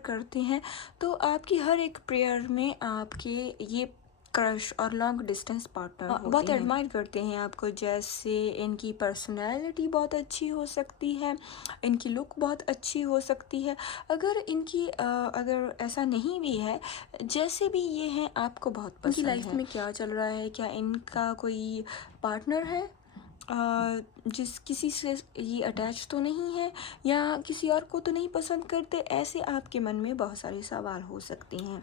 करते हैं तो आपकी हर एक प्रेयर में आपके ये क्रश और लॉन्ग डिस्टेंस पार्टनर बहुत एडमायर करते हैं आपको। जैसे इनकी पर्सनैलिटी बहुत अच्छी हो सकती है, इनकी लुक बहुत अच्छी हो सकती है। अगर ऐसा नहीं भी है, जैसे भी ये हैं आपको बहुत पसंद है। इनकी लाइफ में क्या चल रहा है, क्या इनका कोई पार्टनर है जिस किसी से ये अटैच तो नहीं है, या किसी और को तो नहीं पसंद करते। ऐसे आपके मन में बहुत सारे सवाल हो सकते हैं।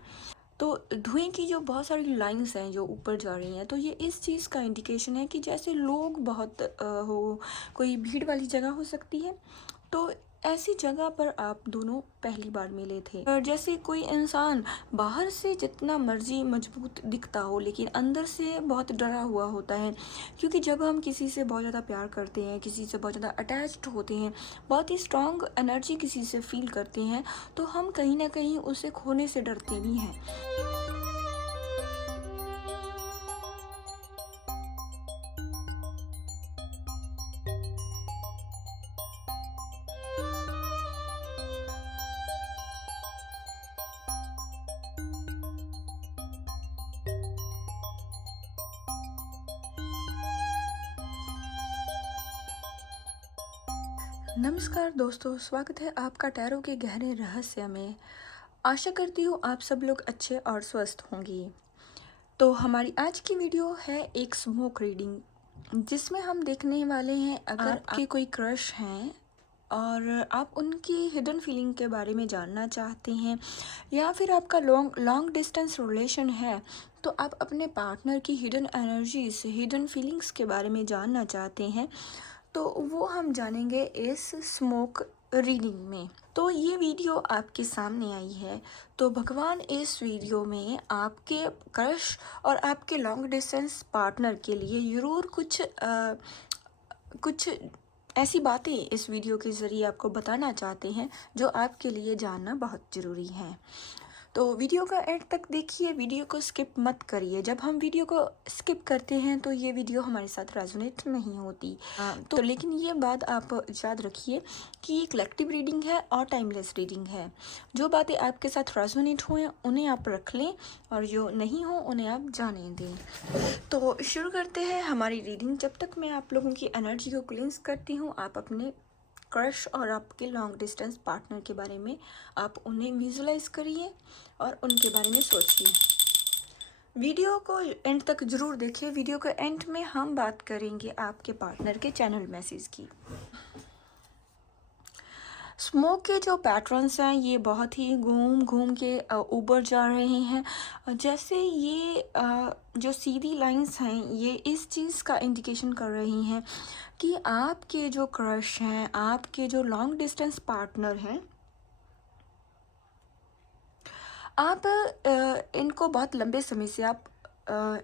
तो धुएं की जो बहुत सारी लाइंस हैं जो ऊपर जा रही हैं, तो ये इस चीज़ का इंडिकेशन है कि जैसे लोग बहुत हो, कोई भीड़ वाली जगह हो सकती है, तो ऐसी जगह पर आप दोनों पहली बार मिले थे। और जैसे कोई इंसान बाहर से जितना मर्जी मजबूत दिखता हो, लेकिन अंदर से बहुत डरा हुआ होता है। क्योंकि जब हम किसी से बहुत ज़्यादा प्यार करते हैं, किसी से बहुत ज़्यादा अटैच्ड होते हैं, बहुत ही स्ट्रॉन्ग एनर्जी किसी से फील करते हैं, तो हम कहीं ना कहीं उसे खोने से डरते भी हैं। नमस्कार दोस्तों, स्वागत है आपका टैरो के गहरे रहस्य में। आशा करती हूँ आप सब लोग अच्छे और स्वस्थ होंगे। तो हमारी आज की वीडियो है एक स्मोक रीडिंग, जिसमें हम देखने वाले हैं अगर आपके कोई क्रश हैं और आप उनकी हिडन फीलिंग के बारे में जानना चाहते हैं, या फिर आपका लॉन्ग डिस्टेंस रिलेशन है, तो आप अपने पार्टनर की हिडन एनर्जीज, हिडन फीलिंग्स के बारे में जानना चाहते हैं, तो वो हम जानेंगे इस स्मोक रीडिंग में। तो ये वीडियो आपके सामने आई है, तो भगवान इस वीडियो में आपके क्रश और आपके लॉन्ग डिस्टेंस पार्टनर के लिए ज़रूर कुछ ऐसी बातें इस वीडियो के ज़रिए आपको बताना चाहते हैं जो आपके लिए जानना बहुत ज़रूरी है। तो वीडियो का एंड तक देखिए, वीडियो को स्किप मत करिए। जब हम वीडियो को स्किप करते हैं तो ये वीडियो हमारे साथ रेजोनेट नहीं होती। तो लेकिन ये बात आप याद रखिए कि ये कलेक्टिव रीडिंग है और टाइमलेस रीडिंग है। जो बातें आपके साथ रेजोनेट हुए उन्हें आप रख लें, और जो नहीं हो उन्हें आप जाने दें। तो शुरू करते हैं हमारी रीडिंग। जब तक मैं आप लोगों की एनर्जी को क्लींस करती हूँ, आप अपने क्रश और आपके लॉन्ग डिस्टेंस पार्टनर के बारे में आप उन्हें विजुलाइज करिए और उनके बारे में सोचिए। वीडियो को एंड तक ज़रूर देखिए। वीडियो के एंड में हम बात करेंगे आपके पार्टनर के चैनल मैसेज की। स्मोक के जो पैटर्न्स हैं ये बहुत ही घूम घूम के ऊपर जा रहे हैं। जैसे ये जो सीधी लाइंस हैं ये इस चीज़ का इंडिकेशन कर रही हैं कि आपके जो क्रश हैं, आपके जो लॉन्ग डिस्टेंस पार्टनर हैं, आप इनको बहुत लंबे समय से आप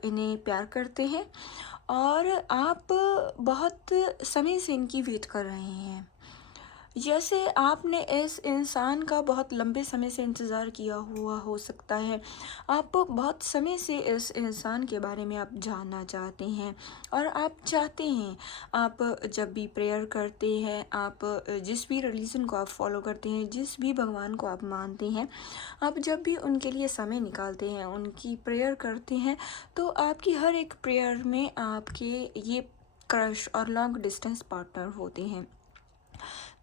इन्हें प्यार करते हैं, और आप बहुत समय से इनकी वेट कर रहे हैं। जैसे आपने इस इंसान का बहुत लंबे समय से इंतज़ार किया हुआ हो सकता है। आप बहुत समय से इस इंसान के बारे में आप जानना चाहते हैं, और आप चाहते हैं, आप जब भी प्रेयर करते हैं, आप जिस भी रिलीजन को आप फॉलो करते हैं, जिस भी भगवान को आप मानते हैं, आप जब भी उनके लिए समय निकालते हैं, उनकी प्रेयर करते हैं, तो आपकी हर एक प्रेयर में आपके ये क्रश और लॉन्ग डिस्टेंस पार्टनर होते हैं।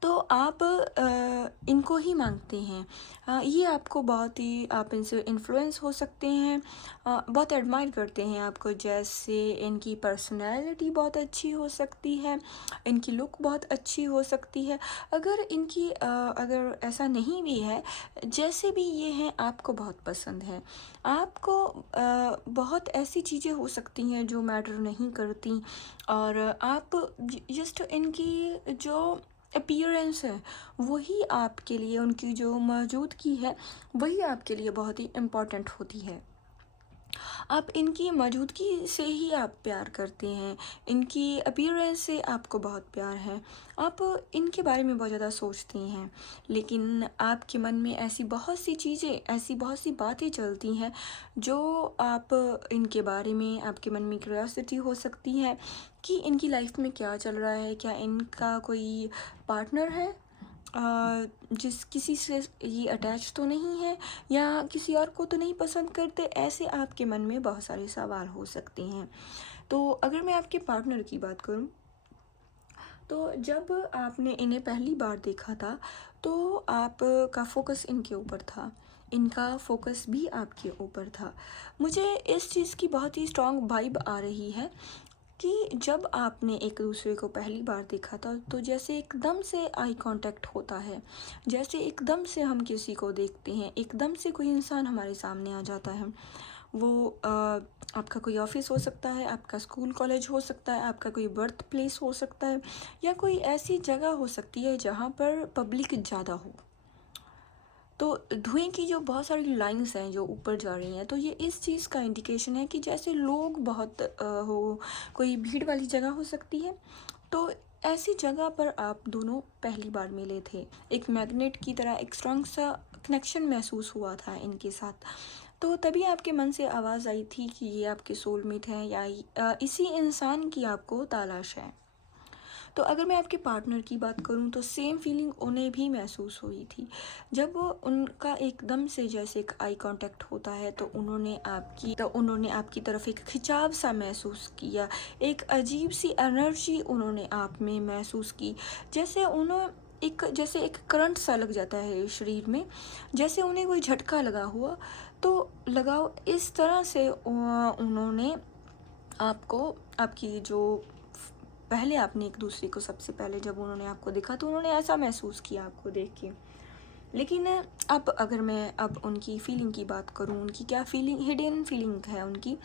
तो आप इनको ही मांगते हैं। ये आपको बहुत ही, आप इनसे इन्फ्लुएंस हो सकते हैं, बहुत एडमायर करते हैं आपको। जैसे इनकी पर्सनैलिटी बहुत अच्छी हो सकती है, इनकी लुक बहुत अच्छी हो सकती है। अगर ऐसा नहीं भी है, जैसे भी ये हैं आपको बहुत पसंद है। आपको बहुत ऐसी चीज़ें हो सकती हैं जो मैटर नहीं करती, और आप जस्ट इनकी जो अपीयरेंस है वही आपके लिए, उनकी जो मौजूदगी है वही आपके लिए बहुत ही इम्पोर्टेंट होती है। आप इनकी मौजूदगी से ही आप प्यार करते हैं, इनकी अपीयरेंस से आपको बहुत प्यार है। आप इनके बारे में बहुत ज़्यादा सोचते हैं, लेकिन आपके मन में ऐसी बहुत सी चीज़ें, ऐसी बहुत सी बातें चलती हैं जो आप इनके बारे में, आपके मन में क्यूरियोसिटी हो सकती है कि इनकी लाइफ में क्या चल रहा है, क्या इनका कोई पार्टनर है जिस किसी से ये अटैच तो नहीं है या किसी और को तो नहीं पसंद करते, ऐसे आपके मन में बहुत सारे सवाल हो सकते हैं। तो अगर मैं आपके पार्टनर की बात करूं, तो जब आपने इन्हें पहली बार देखा था, तो आपका फोकस इनके ऊपर था, इनका फोकस भी आपके ऊपर था। मुझे इस चीज़ की बहुत ही स्ट्रॉन्ग वाइब आ रही है कि जब आपने एक दूसरे को पहली बार देखा था, तो जैसे एकदम से आई कांटेक्ट होता है, जैसे एकदम से हम किसी को देखते हैं, एकदम से कोई इंसान हमारे सामने आ जाता है। वो आपका कोई ऑफिस हो सकता है, आपका स्कूल कॉलेज हो सकता है, आपका कोई बर्थ प्लेस हो सकता है, या कोई ऐसी जगह हो सकती है जहाँ पर पब्लिक ज़्यादा हो। तो धुएं की जो बहुत सारी लाइंस हैं जो ऊपर जा रही हैं, तो ये इस चीज़ का इंडिकेशन है कि जैसे लोग बहुत हो, कोई भीड़ वाली जगह हो सकती है। तो ऐसी जगह पर आप दोनों पहली बार मिले थे, एक मैग्नेट की तरह एक स्ट्रॉन्ग सा कनेक्शन महसूस हुआ था इनके साथ। तो तभी आपके मन से आवाज़ आई थी कि ये आपके सोलमेट हैं, या इसी इंसान की आपको तलाश है। तो अगर मैं आपके पार्टनर की बात करूं, तो सेम फीलिंग उन्हें भी महसूस हुई थी। जब वो उनका एकदम से जैसे एक आई कांटेक्ट होता है, तो उन्होंने आपकी तरफ एक खिंचाव सा महसूस किया, एक अजीब सी एनर्जी उन्होंने आप में महसूस की। जैसे एक करंट सा लग जाता है शरीर में, जैसे उन्हें कोई झटका लगा हुआ, तो लगाओ इस तरह से उन्होंने आपको, आपकी जो पहले आपने एक दूसरे को, सबसे पहले जब उन्होंने आपको देखा, तो उन्होंने ऐसा महसूस किया आपको देख के। लेकिन अब अगर मैं अब उनकी फीलिंग की बात करूं, उनकी क्या फीलिंग, हिडन फीलिंग है उनकी,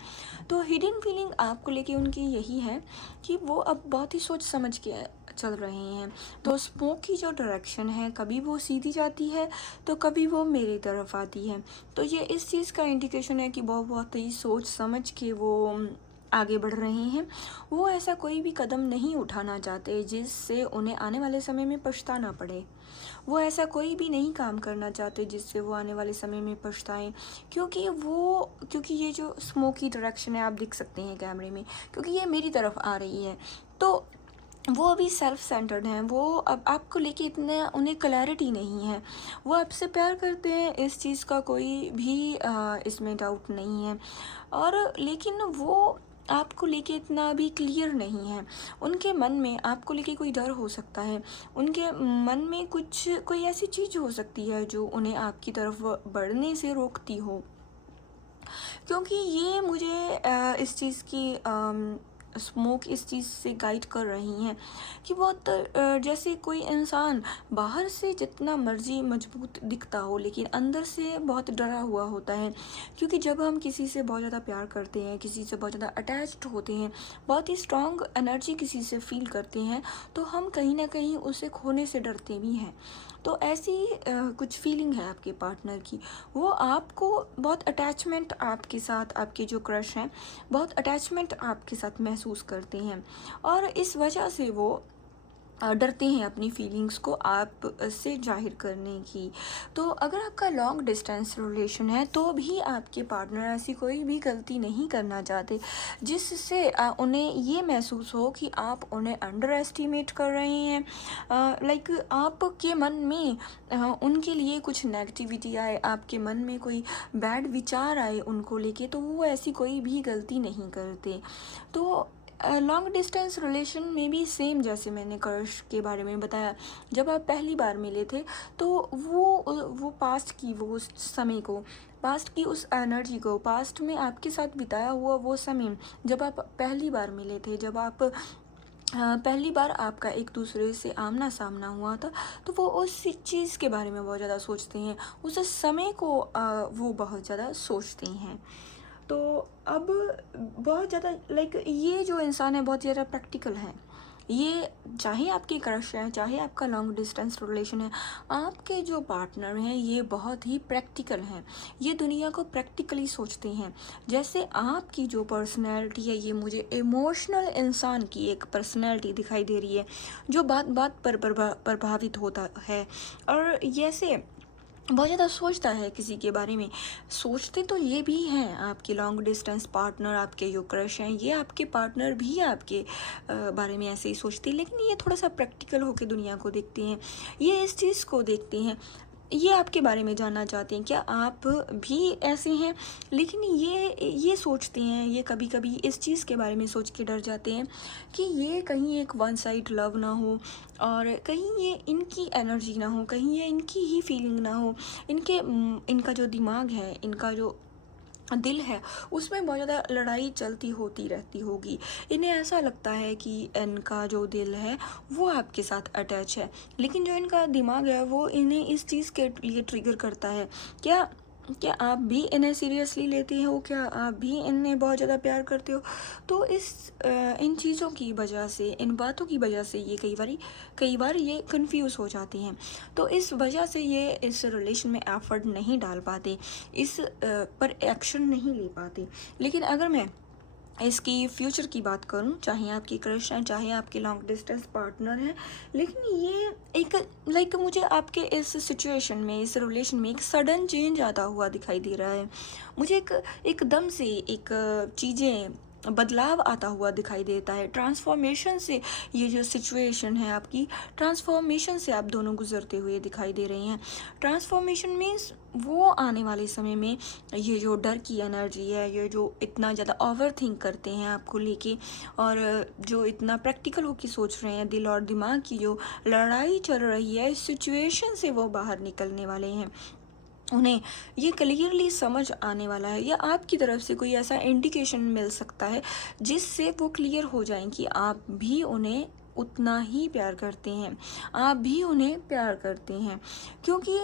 तो हिडन फीलिंग आपको लेके उनकी यही है कि वो अब बहुत ही सोच समझ के चल रहे हैं। तो स्मोक की जो डायरेक्शन है, कभी वो सीधी जाती है, तो कभी वो मेरी तरफ आती है। तो ये इस चीज़ का इंडिकेशन है कि वो बहुत ही सोच समझ के वो आगे बढ़ रहे हैं। वो ऐसा कोई भी कदम नहीं उठाना चाहते जिससे उन्हें आने वाले समय में पछताना पड़े। वो ऐसा कोई भी नहीं काम करना चाहते जिससे वो आने वाले समय में पछताएं, क्योंकि ये जो स्मोकी डायरेक्शन है, आप देख सकते हैं कैमरे में, क्योंकि ये मेरी तरफ आ रही है। तो वो अभी सेल्फ सेंटर्ड हैं, वो अब आपको लेके इतना उन्हें क्लैरिटी नहीं है। वो आपसे प्यार करते हैं, इस चीज़ का कोई भी इसमें डाउट नहीं है, और लेकिन वो आपको लेके इतना भी क्लियर नहीं है। उनके मन में आपको लेके कोई डर हो सकता है, उनके मन में कोई ऐसी चीज़ हो सकती है जो उन्हें आपकी तरफ बढ़ने से रोकती हो। क्योंकि ये मुझे इस चीज़ की स्मोक इस चीज़ से गाइड कर रही हैं कि बहुत जैसे कोई इंसान बाहर से जितना मर्जी मजबूत दिखता हो, लेकिन अंदर से बहुत डरा हुआ होता है। क्योंकि जब हम किसी से बहुत ज़्यादा प्यार करते हैं, किसी से बहुत ज़्यादा अटैच्ड होते हैं, बहुत ही स्ट्रॉन्ग एनर्जी किसी से फील करते हैं, तो हम कहीं ना कहीं उसे खोने से डरते भी हैं। तो ऐसी कुछ फीलिंग है आपके पार्टनर की। वो आपको बहुत अटैचमेंट, आपके साथ आपके जो क्रश हैं, बहुत अटैचमेंट आपके साथ महसूस करते हैं, और इस वजह से वो डरते हैं अपनी फीलिंग्स को आप से जाहिर करने की। तो अगर आपका लॉन्ग डिस्टेंस रिलेशन है, तो भी आपके पार्टनर ऐसी कोई भी गलती नहीं करना चाहते जिससे उन्हें ये महसूस हो कि आप उन्हें अंडर एस्टिमेट कर रहे हैं। लाइक आपके मन में उनके लिए कुछ नेगेटिविटी आए, आपके मन में कोई बैड विचार आए उनको लेके, तो वो ऐसी कोई भी गलती नहीं करते। तो लॉन्ग डिस्टेंस रिलेशन में भी सेम, जैसे मैंने क्रश के बारे में बताया, जब आप पहली बार मिले थे, तो वो पास्ट की वो उस समय को, पास्ट की उस एनर्जी को, पास्ट में आपके साथ बिताया हुआ वो समय, जब आप पहली बार मिले थे, जब आप पहली बार आपका एक दूसरे से आमना सामना हुआ था, तो वो उस चीज़ के बारे में बहुत ज़्यादा सोचते हैं, उस समय को वो बहुत ज़्यादा सोचते हैं। तो अब बहुत ज़्यादा लाइक ये जो इंसान है बहुत ज़्यादा प्रैक्टिकल है। ये चाहे आपकी क्रश है, चाहे आपका लॉन्ग डिस्टेंस रिलेशन है, आपके जो पार्टनर हैं ये बहुत ही प्रैक्टिकल हैं। ये दुनिया को प्रैक्टिकली सोचते हैं। जैसे आपकी जो पर्सनैलिटी है, ये मुझे इमोशनल इंसान की एक पर्सनैलिटी दिखाई दे रही है, जो बात बात पर प्रभावित होता है। और जैसे बहुत ज़्यादा सोचता है किसी के बारे में। सोचते तो ये भी हैं, आपके लॉन्ग डिस्टेंस पार्टनर, आपके जो क्रश हैं, ये आपके पार्टनर भी आपके बारे में ऐसे ही सोचते हैं, लेकिन ये थोड़ा सा प्रैक्टिकल होकर दुनिया को देखते हैं, ये इस चीज़ को देखते हैं, ये आपके बारे में जानना चाहते हैं क्या आप भी ऐसे हैं। लेकिन ये सोचते हैं, ये कभी कभी इस चीज़ के बारे में सोच के डर जाते हैं कि ये कहीं एक वन साइड लव ना हो, और कहीं ये इनकी एनर्जी ना हो, कहीं ये इनकी ही फीलिंग ना हो, इनका जो दिमाग है, इनका जो दिल है, उसमें बहुत ज़्यादा लड़ाई चलती होती रहती होगी। इन्हें ऐसा लगता है कि इनका जो दिल है वो आपके साथ अटैच है, लेकिन जो इनका दिमाग है वो इन्हें इस चीज़ के लिए ट्रिगर करता है। क्या क्या आप भी इन्हें सीरियसली लेते हो, क्या आप भी इन्हें बहुत ज़्यादा प्यार करते हो। तो इन चीज़ों की वजह से, इन बातों की वजह से ये कई बार ये कंफ्यूज हो जाते हैं। तो इस वजह से ये इस रिलेशन में एफर्ट नहीं डाल पाते, पर एक्शन नहीं ले पाते। लेकिन अगर मैं इसकी फ्यूचर की बात करूं, चाहे आपकी क्रश है, चाहे आपके लॉन्ग डिस्टेंस पार्टनर है, लेकिन ये एक मुझे आपके इस सिचुएशन में, इस रिलेशन में एक सडन चेंज आता हुआ दिखाई दे रहा है। मुझे एकदम से चीज़ें बदलाव आता हुआ दिखाई देता है, ट्रांसफॉर्मेशन से। ये जो सिचुएशन है आपकी, ट्रांसफॉर्मेशन से आप दोनों गुजरते हुए दिखाई दे रहे हैं। ट्रांसफॉर्मेशन मीन्स वो आने वाले समय में ये जो डर की एनर्जी है, ये जो इतना ज़्यादा ओवर थिंक करते हैं आपको लेके, और जो इतना प्रैक्टिकल होकर सोच रहे हैं, दिल और दिमाग की जो लड़ाई चल रही है, इस सिचुएशन से वो बाहर निकलने वाले हैं। उन्हें ये क्लियरली समझ आने वाला है, या आपकी तरफ से कोई ऐसा इंडिकेशन मिल सकता है जिससे वो क्लियर हो जाएं कि आप भी उन्हें उतना ही प्यार करते हैं, आप भी उन्हें प्यार करते हैं। क्योंकि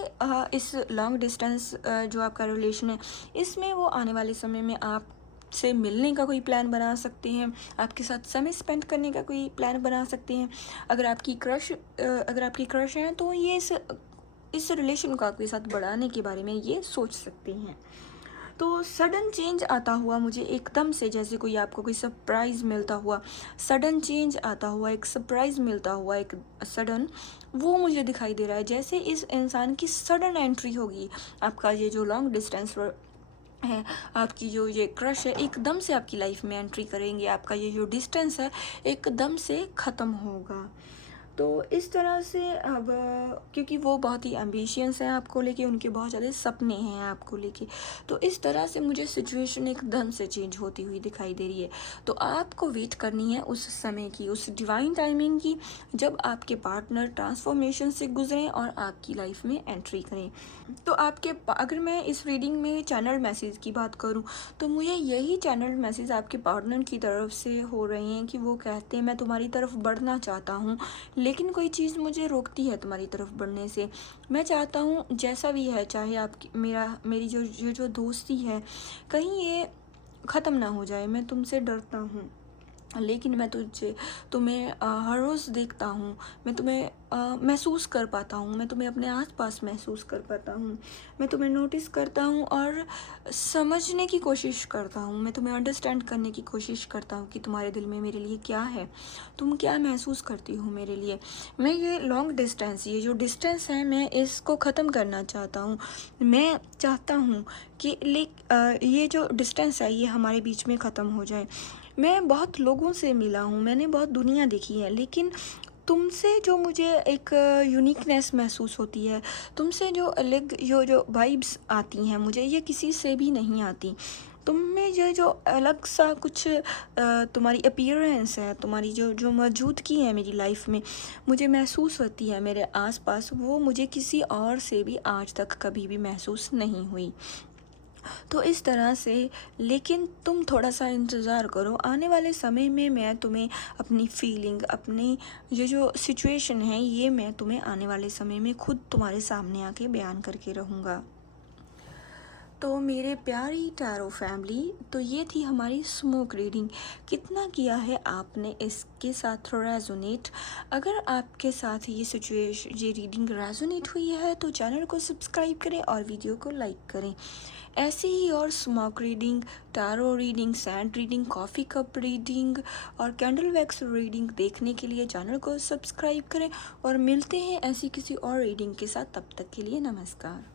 इस लॉन्ग डिस्टेंस जो आपका रिलेशन है, इसमें वो आने वाले समय में आप से मिलने का कोई प्लान बना सकते हैं, आपके साथ समय स्पेंड करने का कोई प्लान बना सकते हैं। अगर आपकी क्रश है तो ये इस रिलेशन को आपके साथ बढ़ाने के बारे में ये सोच सकते हैं। तो सडन चेंज आता हुआ मुझे एकदम से, जैसे कोई सरप्राइज़ मिलता हुआ, सडन चेंज आता हुआ, एक सरप्राइज़ मिलता हुआ, एक सडन, वो मुझे दिखाई दे रहा है। जैसे इस इंसान की सडन एंट्री होगी, आपका ये जो लॉन्ग डिस्टेंस है, आपकी जो ये क्रश है, एकदम से आपकी लाइफ में एंट्री करेंगे, आपका ये जो डिस्टेंस है एकदम से ख़त्म होगा। तो इस तरह से अब, क्योंकि वो बहुत ही एम्बिशियस हैं आपको लेके, उनके बहुत ज़्यादा सपने हैं आपको लेके, तो इस तरह से मुझे सिचुएशन एकदम से चेंज होती हुई दिखाई दे रही है। तो आपको वेट करनी है उस समय की, उस डिवाइन टाइमिंग की, जब आपके पार्टनर ट्रांसफॉर्मेशन से गुजरें और आपकी लाइफ में एंट्री करें। तो अगर मैं इस रीडिंग में चैनल मैसेज की बात करूं, तो मुझे यही चैनल मैसेज आपके पार्टनर की तरफ से हो रहे हैं कि वो कहते हैं मैं तुम्हारी तरफ बढ़ना चाहता हूं, लेकिन कोई चीज़ मुझे रोकती है तुम्हारी तरफ बढ़ने से। मैं चाहता हूँ जैसा भी है, चाहे आपकी मेरी जो दोस्ती है, कहीं ये ख़त्म ना हो जाए। मैं तुमसे डरता हूँ, लेकिन मैं तुम्हें हर रोज़ देखता हूँ, मैं तुम्हें महसूस कर पाता हूँ, मैं तुम्हें अपने आसपास महसूस कर पाता हूँ, मैं तुम्हें नोटिस करता हूँ और समझने की कोशिश करता हूँ, मैं तुम्हें अंडरस्टैंड करने की कोशिश करता हूँ कि तुम्हारे दिल में मेरे लिए क्या है, तुम क्या महसूस करती हो मेरे लिए। मैं ये लॉन्ग डिस्टेंस, ये जो डिस्टेंस है, मैं इसको ख़त्म करना चाहता हूँ। मैं चाहता हूँ कि ये जो डिस्टेंस है ये हमारे बीच में ख़त्म हो जाए। मैं बहुत लोगों से मिला हूँ, मैंने बहुत दुनिया देखी है, लेकिन तुमसे जो मुझे एक यूनिकनेस महसूस होती है, तुमसे जो अलग जो वाइब्स आती हैं मुझे, ये किसी से भी नहीं आती। तुम में जो अलग सा कुछ तुम्हारी अपीयरेंस है, तुम्हारी जो मौजूदगी है मेरी लाइफ में, मुझे महसूस होती है मेरे आसपास, वो मुझे किसी और से भी आज तक कभी भी महसूस नहीं हुई। तो इस तरह से, लेकिन तुम थोड़ा सा इंतज़ार करो, आने वाले समय में मैं तुम्हें अपनी फीलिंग, अपनी जो सिचुएशन है, ये मैं तुम्हें आने वाले समय में खुद तुम्हारे सामने आके बयान करके रहूँगा। तो मेरे प्यारी टैरो फैमिली, तो ये थी हमारी स्मोक रीडिंग। कितना किया है आपने इसके साथ रेजोनेट? अगर आपके साथ ये रीडिंग रेजोनेट हुई है तो चैनल को सब्सक्राइब करें और वीडियो को लाइक करें। ऐसे ही और smoke reading, tarot reading, sand reading, coffee cup reading और कैंडल वैक्स रीडिंग देखने के लिए चैनल को सब्सक्राइब करें, और मिलते हैं ऐसी किसी और रीडिंग के साथ। तब तक के लिए नमस्कार।